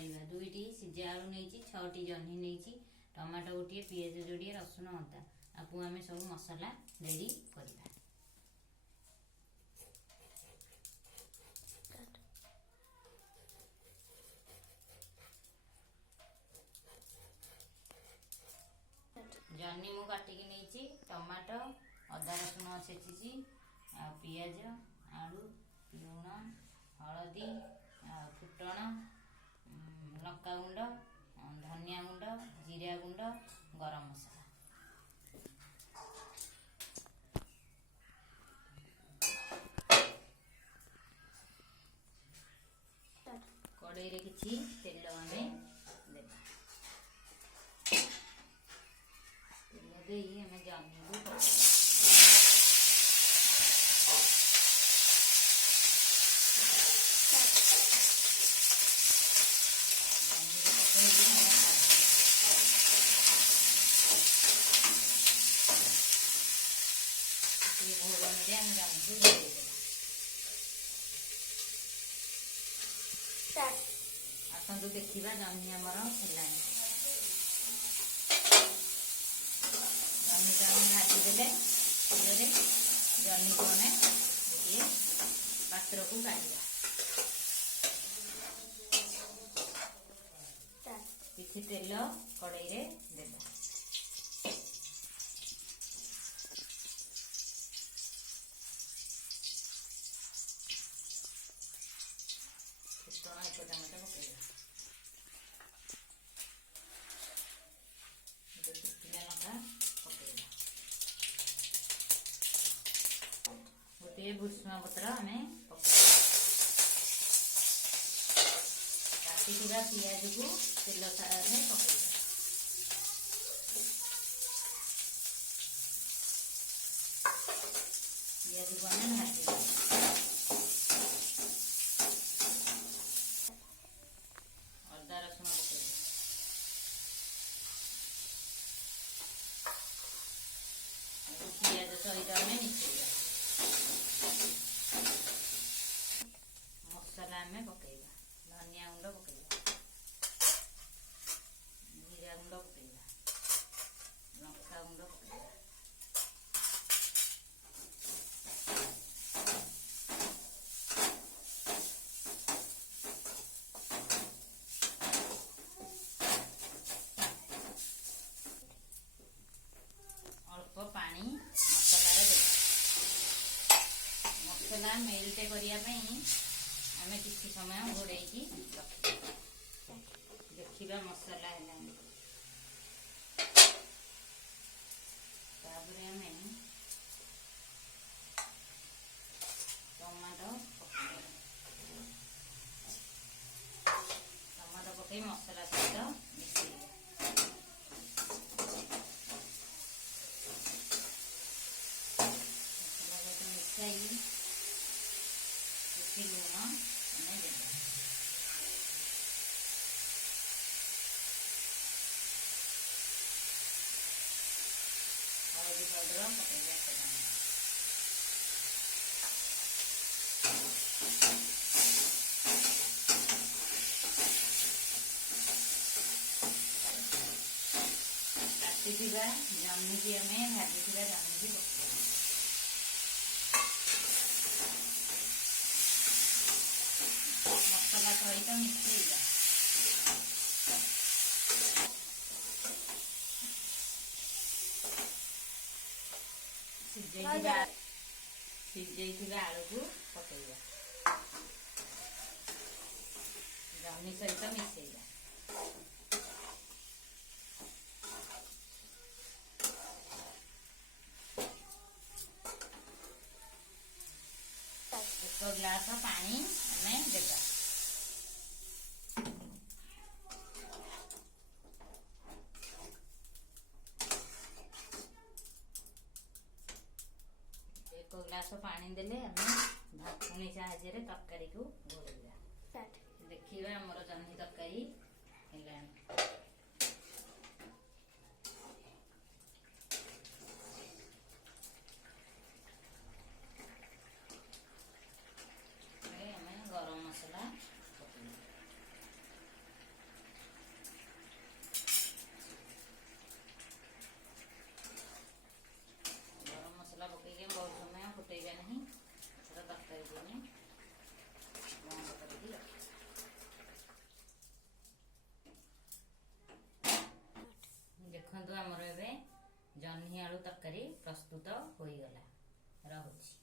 କରିବା। 2ଟି ସିଝା ଆଳୁ ନେଇଛି, 6ଟି ଜହ୍ନି ନେଇଛି, ଟମାଟୋ ଗୋଟିଏ, ପିଆଜ ଯୋଡ଼ିଏ, ରସୁଣ ଅଦା। ଆକୁ ଆମେ ସବୁ ମସଲା ରେଡ଼ି କରିବା। ଜହ୍ନି ମୁଁ କାଟିକି ନେଇଛି, ଟମାଟୋ, ଅଦା ରସୁଣ ଛେଚିଛି, ଆଉ ପିଆଜ, ଆଳୁ, ଲୁଣ, ହଳଦୀ, ଫୁଟଣ, ଲଙ୍କାଗୁଣ୍ଡ, ଧନିଆ ଗୁଣ୍ଡ, ଜିରା ଗୁଣ୍ଡ, ଗରମ ମସଲା। କଡ଼େଇରେ କିଛି ତେଲ ଆମେ ଦେବା। ତେଲ ଦେଇ ଆମେ ଜହ୍ନିକୁ ପକାଇବା। ଘୋଡ଼ଣୀରେ ଆମେ ଜହ୍ନିକୁ ଘୋଡ଼େଇଦେବା। ଆସନ୍ତୁ ଦେଖିବା ଜହ୍ନି ଆମର ହେଲାଣି। ଜହ୍ନିକୁ ଆମେ ଭାଜିଦେଲେ ତେଲରେ। ଜହ୍ନିକୁ ଆମେ ଗୋଟିଏ ପାତ୍ରକୁ କାଢ଼ିବା। କିଛି ତେଲ କଡ଼େଇରେ ଦେବା। ଫୁଟଣ 1 ଚାମଚ ପକାଇବା। ଶୁଖିଲା ଲଙ୍କା ପକାଇବା। ଗୋଟିଏ ଭୃଷଙ୍ଗ ପତ୍ର ଆମେ ପକାଇବା। କାଟିଥିବା ପିଆଜକୁ ତେଲ ସାରରେ ପକାଇବା। ପିଆଜକୁ ଆମେ ଭାଜିବା। ଅଦା ରସୁଣ ପକାଇବା। ପିଆଜ ସହିତ ଆମେ ମିଶେଇବା। ମସଲା ଆମେ ପକାଇବା। ଧନିଆ ଗୁଣ୍ଡ ପକାଇବା, ଜିରା ଗୁଣ୍ଡ ପକାଇବା, ଲଙ୍କା ଗୁଣ୍ଡ ପକାଇବା, ଅଳ୍ପ ପାଣି ମସଲାରେ ଦେବା। ମସଲା ମେଲ୍ଟ କରିବା ପାଇଁ ଆମେ କିଛି ସମୟ ଘୋଡ଼େଇକି ରଖିବା। ଦେଖିବା ମସଲା ହେଲାଣି। ତାପରେ ଆମେ ଟମାଟୋ ପକାଇବା। ଟମାଟୋ ପକାଇ ମସଲା ସହିତ ମିଶେଇବା। ମସଲା ସହିତ ମିଶାଇ କିଛି ଲୁଣ ଆମେ ଦେବା। ହଳଦୀ ପାଉଡର ପକାଇବା 1 ଚାମଚ। କାଟିଥିବା ଜହ୍ନିକି ଆମେ ଭାଜିଥିବା ଜହ୍ନିକି ପକାଇବା। ମସଲା ସହିତ ମିଶେଇବା। ସିଝେଇଥିବା ଆଳୁକୁ ପକାଇବା। ଜହ୍ନି ସହିତ ମିଶେଇବା। 1 ଗ୍ଲାସ ପାଣି ଆମେ ଦେବା। ଏକ ଗ୍ଲାସ ପାଣି ଦେଲେ ଆମେ ଢାଙ୍କୁଣୀ ସାହାଯ୍ୟରେ ତରକାରୀକୁ ଘୋଡ଼େଇବା। ଦେଖିବା ଆମର ଜହ୍ନି ତରକାରୀ ହେଲାଣି। ଆମେ ଗରମ ମସଲା ପକାଇବା। जह्नी आलू तरकारी प्रस्तुत हो गला। रहुछि।